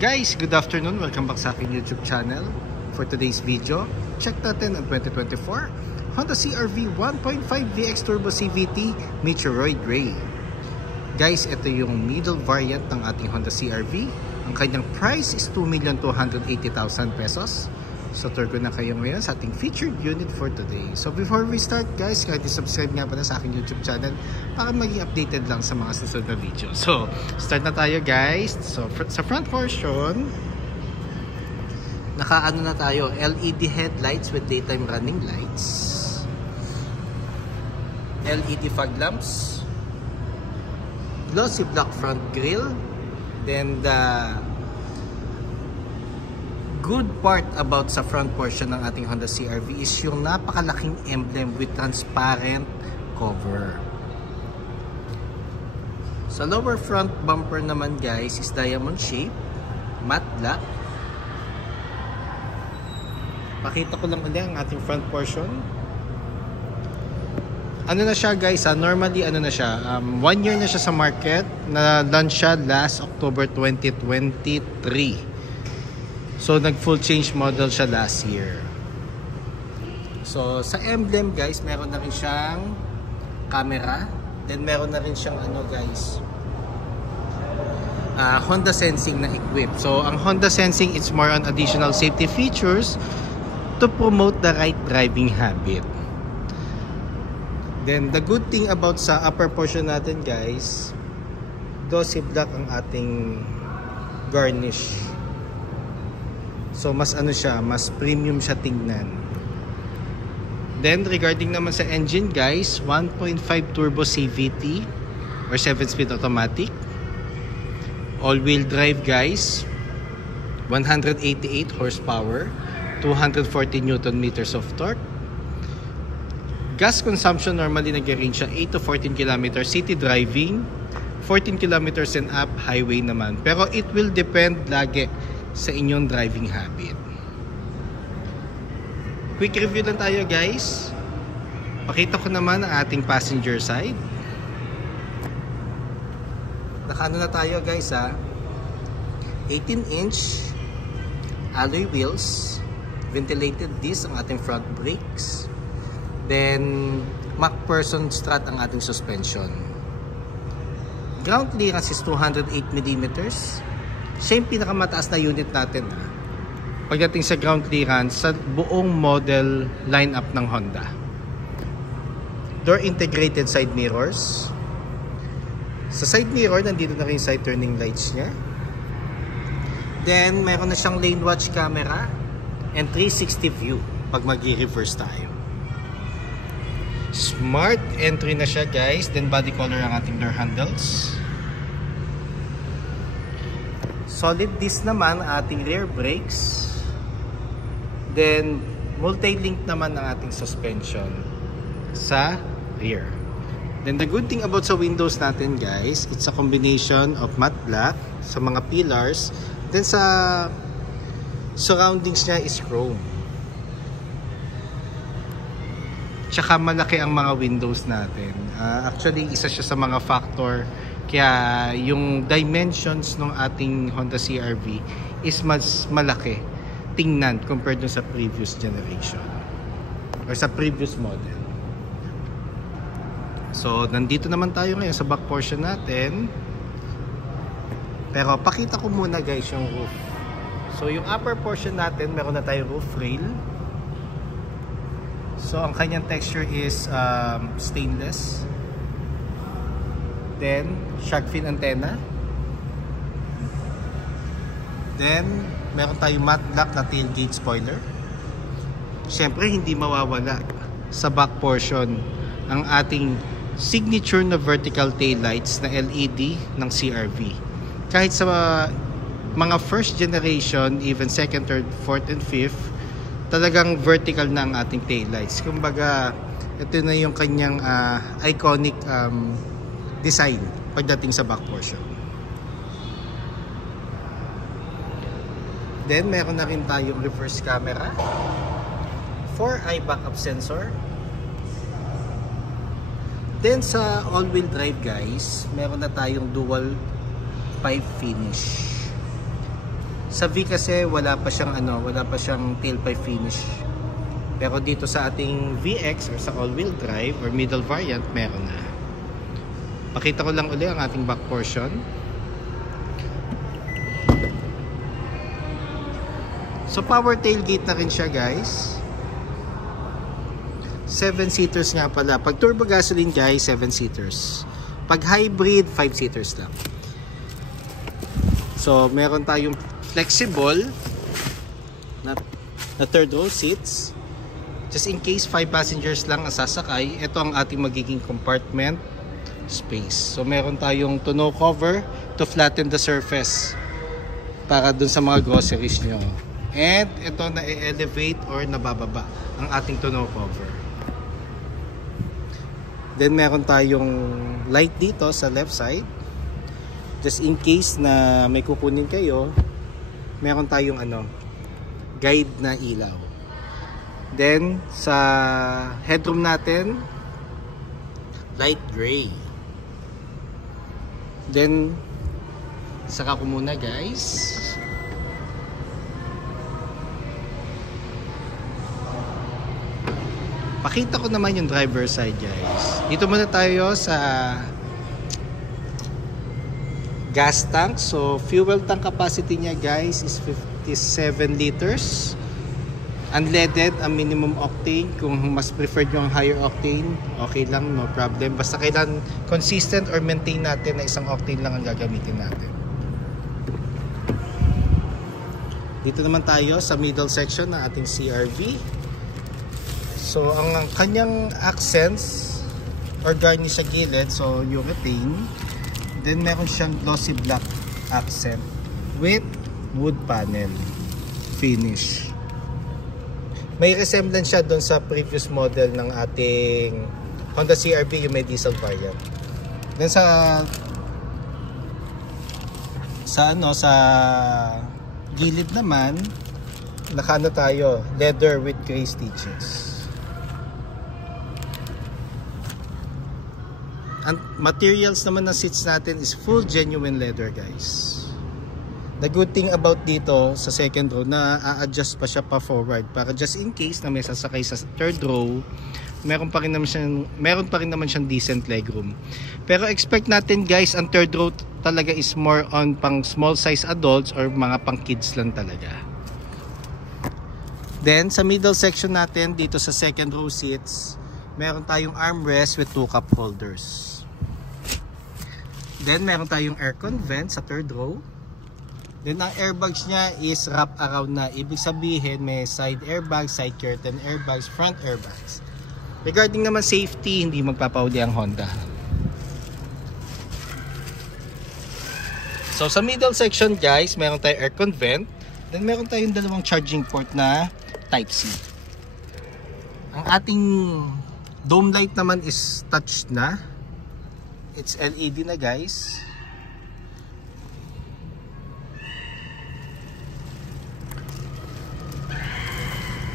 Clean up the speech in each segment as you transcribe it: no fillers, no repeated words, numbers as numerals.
Guys, good afternoon. Welcome back sa aking YouTube channel. For today's video, check natin ang 2024 Honda CR-V 1.5 VX Turbo CVT Meteoroid Grey. Guys, ito yung middle variant ng ating Honda CR-V. Ang kanyang price is 2,280,000 pesos. So, tour ko na kayo ngayon sa ating featured unit for today. So, before we start guys, kahit i-subscribe nga pala sa aking YouTube channel para maging updated lang sa mga susunod na video. So, start na tayo guys. So, sa front portion, nakaano na tayo, LED headlights with daytime running lights. LED fog lamps. Glossy black front grille. Then, the good part about sa front portion ng ating Honda CR-V is yung napakalaking emblem with transparent cover. Sa lower front bumper naman guys is diamond shape, matte black. Pakita ko lang ulit ang ating front portion. Ano na siya guys, normally ano na siya, 1 year na siya sa market, na launch siya last October 2023. So, nag-full change model siya last year. So, sa emblem guys, meron na rin siyang camera. Then, meron na rin siyang ano guys, Honda Sensing na equipped. So, ang Honda Sensing, it's more on additional safety features to promote the right driving habit. Then, the good thing about sa upper portion natin guys, glossy black ang ating garnish. So, mas ano siya, mas premium siya tingnan. Then, regarding naman sa engine guys, 1.5 turbo CVT or 7-speed automatic. All-wheel drive guys, 188 horsepower, 240 Newton meters of torque. Gas consumption normally nag-range siya 8 to 14 km city driving, 14 km and up highway naman. Pero it will depend lagi sa inyong driving habit. Quick review lang tayo guys. Pakita ko naman ang ating passenger side. Nakaano na tayo guys 18-inch alloy wheels, ventilated disc ang ating front brakes, then MacPherson strut ang ating suspension. Ground clearance is 208mm. Siya yung pinakamataas na unit natin pagdating sa ground clearance sa buong model lineup ng Honda. Door integrated side mirrors. Sa side mirror, nandito na rin yung side turning lights niya. Then, meron na siyang lane watch camera and 360 view pag mag-reverse tayo. Smart entry na siya guys. Then, body color ang ating door handles. Solid disc naman ating rear brakes. Then, multi-link naman ang ating suspension sa rear. Then, the good thing about sa windows natin guys, it's a combination of matte black sa mga pillars. Then, sa surroundings niya is chrome. Tsaka malaki ang mga windows natin. Actually, isa siya sa mga factor kaya yung dimensions ng ating Honda CR-V is mas malaki tingnan compared sa previous generation or sa previous model. So, nandito naman tayo ngayon sa back portion natin. Pero pakita ko muna guys yung roof. So, yung upper portion natin, meron na tayong roof rail. So, ang kanyang texture is stainless. Then, shark fin antenna. Then, meron tayong matte black na tailgate spoiler. Siyempre, hindi mawawala sa back portion ang ating signature na vertical tail lights na LED ng CR-V. Kahit sa mga first generation, even second, third, fourth, and fifth, talagang vertical na ang ating tail lights. Kumbaga, ito na yung kanyang iconic design pagdating sa back portion. Then, meron na rin tayong reverse camera, 4-eye backup sensor. Then, sa all-wheel drive guys, meron na tayong dual pipe finish. Sa V kasi wala pa siyang tailpipe finish. Pero dito sa ating VX or sa all-wheel drive or middle variant, meron na. Pakita ko lang uli ang ating back portion. So power tailgate na rin siya, guys. 7-seaters nga pala. Pag turbo gasoline, guys, 7-seaters. Pag hybrid, 5-seaters lang. So meron tayong flexible na third row seats. Just in case 5 passengers lang ang sasakay, ito ang ating magiging compartment space. So meron tayong tonneau cover to flatten the surface para dun sa mga groceries nyo. And ito na elevate or nabababa ang ating tonneau cover. Then meron tayong light dito sa left side. Just in case na may kukunin kayo, meron tayong guide na ilaw. Then sa headroom natin, light gray. Then saka ko muna, guys. Pakita ko naman yung driver side, guys. Dito muna tayo sa gas tank. So fuel tank capacity niya, guys, is 57 liters. Unleaded ang minimum octane. Kung mas preferred yung higher octane, okay lang, no problem. Basta kailan consistent or maintain natin na isang octane lang ang gagamitin natin. Dito naman tayo sa middle section ng ating CR-V. So ang kanyang accents or garnish sa gilid, so urethane. Then meron siyang glossy black accent with wood panel finish. May resemblance siya doon sa previous model ng ating Honda CR-V, yung may diesel variant. Then sa gilid naman, nakano tayo, leather with gray stitches. Ang materials naman ng seats natin is full genuine leather, guys. The good thing about dito sa second row, na a-adjust pa siya pa forward para just in case na may sasakay sa third row, meron pa rin naman siyang decent legroom. Pero expect natin, guys, ang third row talaga is more on pang small size adults or mga pang kids lang talaga. Then sa middle section natin, dito sa second row seats, meron tayong armrest with 2 cup holders. Then meron tayong aircon vent sa third row. Then ang airbags niya is wrap around na. Ibig sabihin may side airbags, side curtain airbags, front airbags. Regarding naman safety, hindi magpapauli ang Honda. So sa middle section, guys, meron tayong aircon vent. Then meron tayong dalawang charging port na Type-C. Ang ating dome light naman is touch na. It's LED na, guys.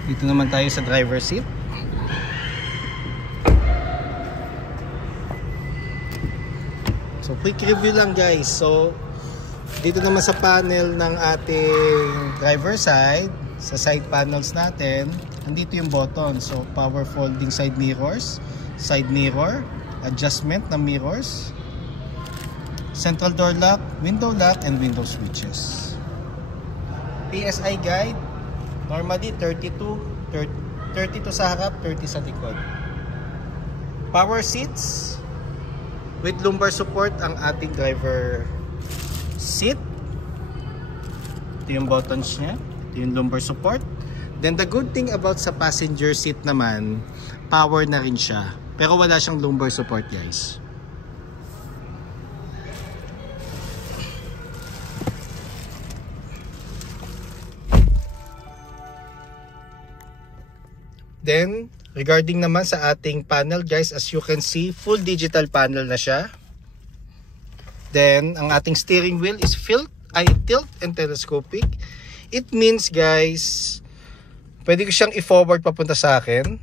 Dito naman tayo sa driver seat. So quick review lang, guys. So dito naman sa panel ng ating driver side, sa side panels natin, andito yung button. So power folding side mirrors, side mirror, adjustment ng mirrors, central door lock, and window switches. PSI guide, normally 32 sa harap, 30 sa likod. Power seats with lumbar support ang ating driver seat. Ito yung buttons niya, ito yung lumbar support. Then the good thing about sa passenger seat naman, power na rin siya, pero wala siyang lumbar support, guys. Then, regarding naman sa ating panel, guys, as you can see, full digital panel na siya. Then, ang ating steering wheel is tilt and telescopic. It means, guys, pwede ko siyang i-forward papunta sa akin.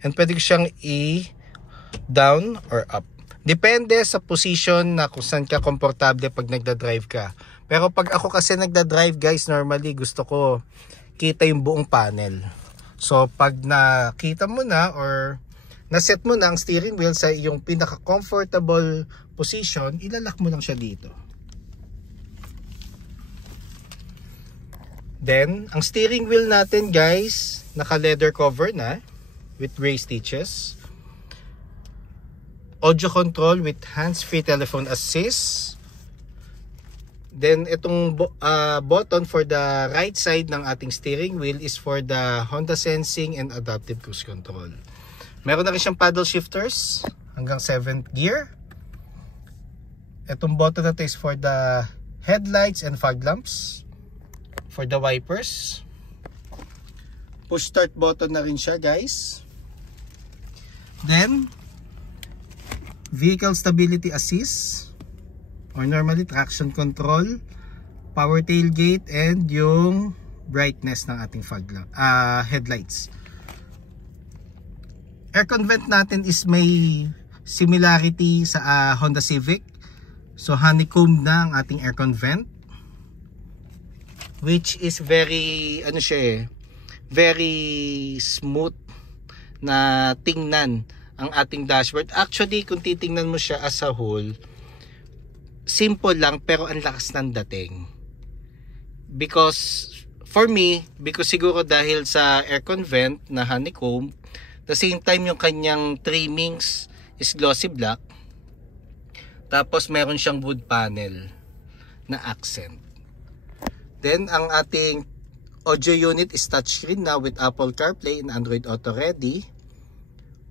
And pwede ko siyang i-down or up. Depende sa position na kung saan ka komportable pag nagda-drive ka. Pero pag ako kasi nagda-drive guys, normally gusto ko kita yung buong panel. So pag nakita mo na or naset mo na ang steering wheel sa iyong pinaka-comfortable position, ilalak mo lang siya dito. Then, ang steering wheel natin guys, naka-leather cover na with gray stitches. Audio control with hands-free telephone assist. Then, itong button for the right side ng ating steering wheel is for the Honda Sensing and Adaptive Cruise Control. Meron na rin siyang paddle shifters hanggang 7th gear. Itong button na ito is for the headlights and fog lamps. For the wipers. Push start button na rin siya guys. Then, vehicle stability assist or normally traction control, power tailgate, and yung brightness ng ating fog lamp, headlights. Aircon vent natin is may similarity sa Honda Civic. So honeycomb na ang ating aircon vent, which is very very smooth na tingnan ang ating dashboard. Actually, kung titingnan mo siya as a whole, simple lang pero ang lakas ng dating. Because for me, siguro dahil sa aircon vent na honeycomb, the same time yung kanyang trimmings is glossy black. Tapos meron siyang wood panel na accent. Then, ang ating audio unit is touchscreen na with Apple CarPlay and Android Auto Ready.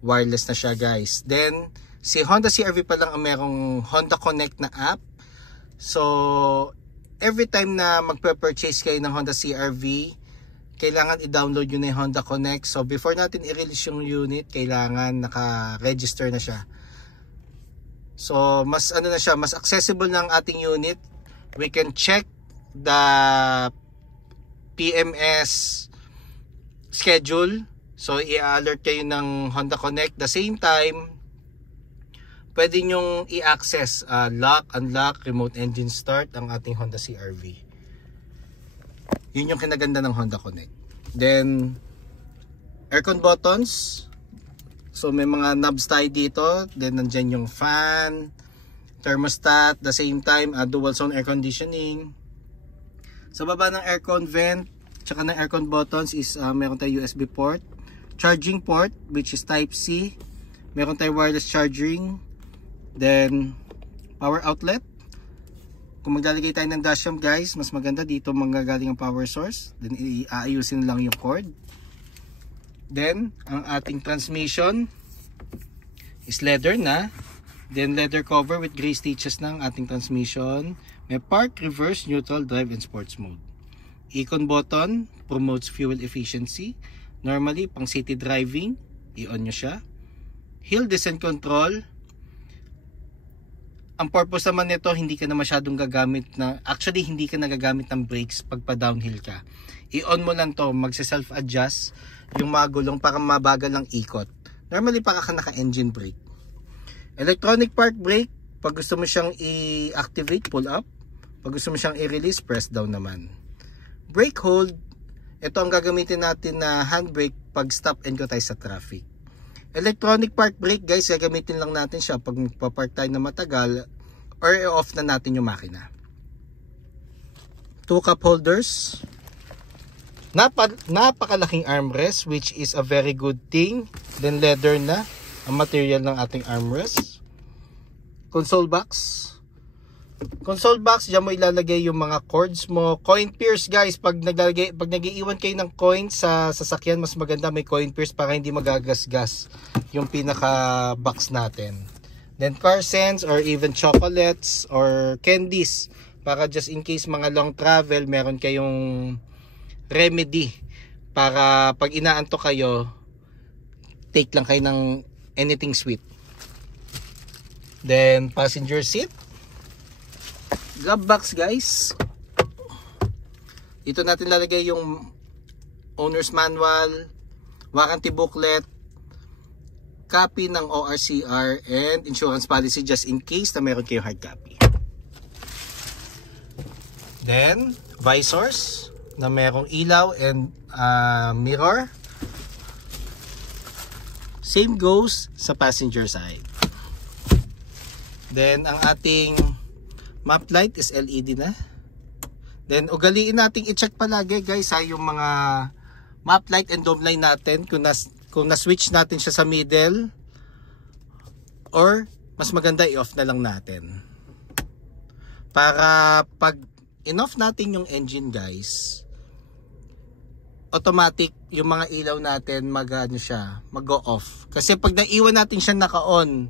Wireless na siya guys. Then, si Honda CR-V pa lang ang merong Honda Connect na app. So, every time na magpe-purchase kayo ng Honda CR-V, kailangan i-download yun na yung Honda Connect. So, before natin i-release yung unit, kailangan naka-register na siya. So, mas mas accessible na ang ating unit. We can check the PMS schedule. So i-alert kayo ng Honda Connect. The same time, pwede nyong i-access lock, unlock, remote engine start ang ating Honda CR-V. Yun yung kinaganda ng Honda Connect. Then aircon buttons. So may mga knobs tayo dito. Then nandyan yung fan, thermostat, the same time dual zone air conditioning. Sa baba ng aircon vent tsaka ng aircon buttons is meron tayong USB port, charging port which is type C, meron tayong wireless charging, then power outlet. Kung maglalagay tayo ng dashcam guys, mas maganda dito manggagaling ang power source, then iayusin lang yung cord. Then ang ating transmission is leather na, then leather cover with gray stitches ng ating transmission. May park, reverse, neutral, drive, and sports mode. Icon button promotes fuel efficiency. Normally, pang city driving, i-on nyo siya. Hill descent control. Ang purpose naman nito, hindi ka na masyadong gagamit na, actually hindi ka nagagamit ng brakes pag pa downhill ka. I-on mo lang to, magse-self adjust yung mga gulong para mabagal ang ikot. Normally, para ka naka-engine brake. Electronic park brake. Pag gusto mo siyang i-activate, pull up. Pag gusto mo siyang i-release, press down naman. Brake hold. Ito ang gagamitin natin na handbrake pag stop and go tayo sa traffic. Electronic park brake guys, gagamitin lang natin siya pag magpa-park tayo na matagal or i-off na natin yung makina. 2 cup holders. Napakalaking armrest which is a very good thing. Then leather na ang material ng ating armrest. Console box. Console box, diyan mo ilalagay yung mga cords mo. Coin pierce guys, pag nag-iiwan kayo ng coins sa sasakyan, mas maganda may coin pierce para hindi magagasgas yung pinaka box natin. Then car scents or even chocolates or candies para just in case mga long travel, meron kayong remedy para pag inaantok kayo, take lang kayo ng anything sweet. Then passenger seat, glove box guys. Dito natin lalagay yung owner's manual, warranty booklet, copy ng ORCR, and insurance policy just in case na meron kayong hard copy. Then, visors na merong ilaw and mirror. Same goes sa passenger side. Then, ang ating map light is LED na. Then, ugaliin nating i-check palagi guys yung mga map light and dome light natin kung na-switch natin siya sa middle or mas maganda i-off na lang natin. Para pag in-off natin yung engine guys, automatic yung mga ilaw natin mag-go off. Kasi pag naiwan natin siya naka-on,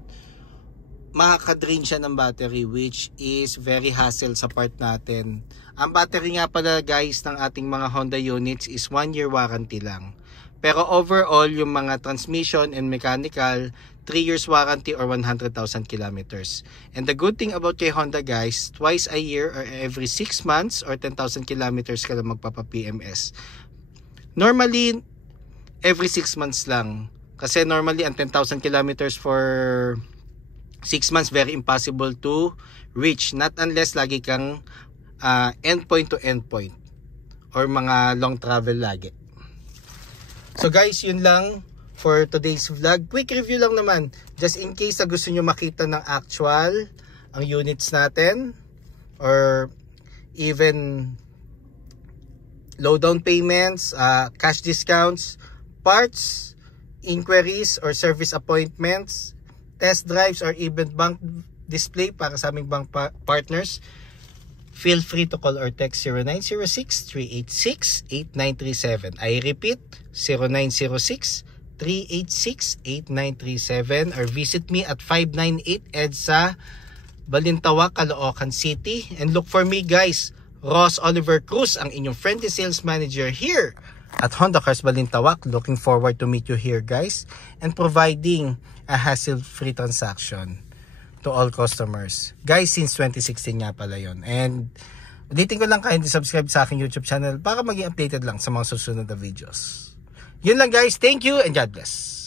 makaka-drain siya ng battery, which is very hassle sa part natin. Ang battery nga pala guys ng ating mga Honda units is 1 year warranty lang. Pero overall yung mga transmission and mechanical, 3 years warranty or 100,000 kilometers. And the good thing about kay Honda guys, twice a year or every 6 months or 10,000 kilometers ka lang magpapa-PMS. Normally, every 6 months lang. Kasi normally, ang 10,000 kilometers for 6 months, very impossible to reach. Not unless lagi kang endpoint to endpoint or mga long travel lagi. So guys, yun lang for today's vlog. Quick review lang naman. Just in case na gusto nyo makita ng actual ang units natin or even low down payments, cash discounts, parts, inquiries or service appointments, test drives or even bank display para sa aming bank partners, feel free to call or text 0906-386-8937. I repeat, 0906-386-8937 or visit me at 598 EDSA, Balintawak, Caloocan City. And look for me guys, Ross Oliver Cruz, ang inyong friendly sales manager here at Honda Cars Balintawak. Looking forward to meet you here guys and providing a hassle-free transaction to all customers. Guys, since 2016 nga pala yun. And ulitin ko lang, kindly subscribe sa aking YouTube channel para maging updated lang sa mga susunod na videos. Yun lang guys, thank you and God bless.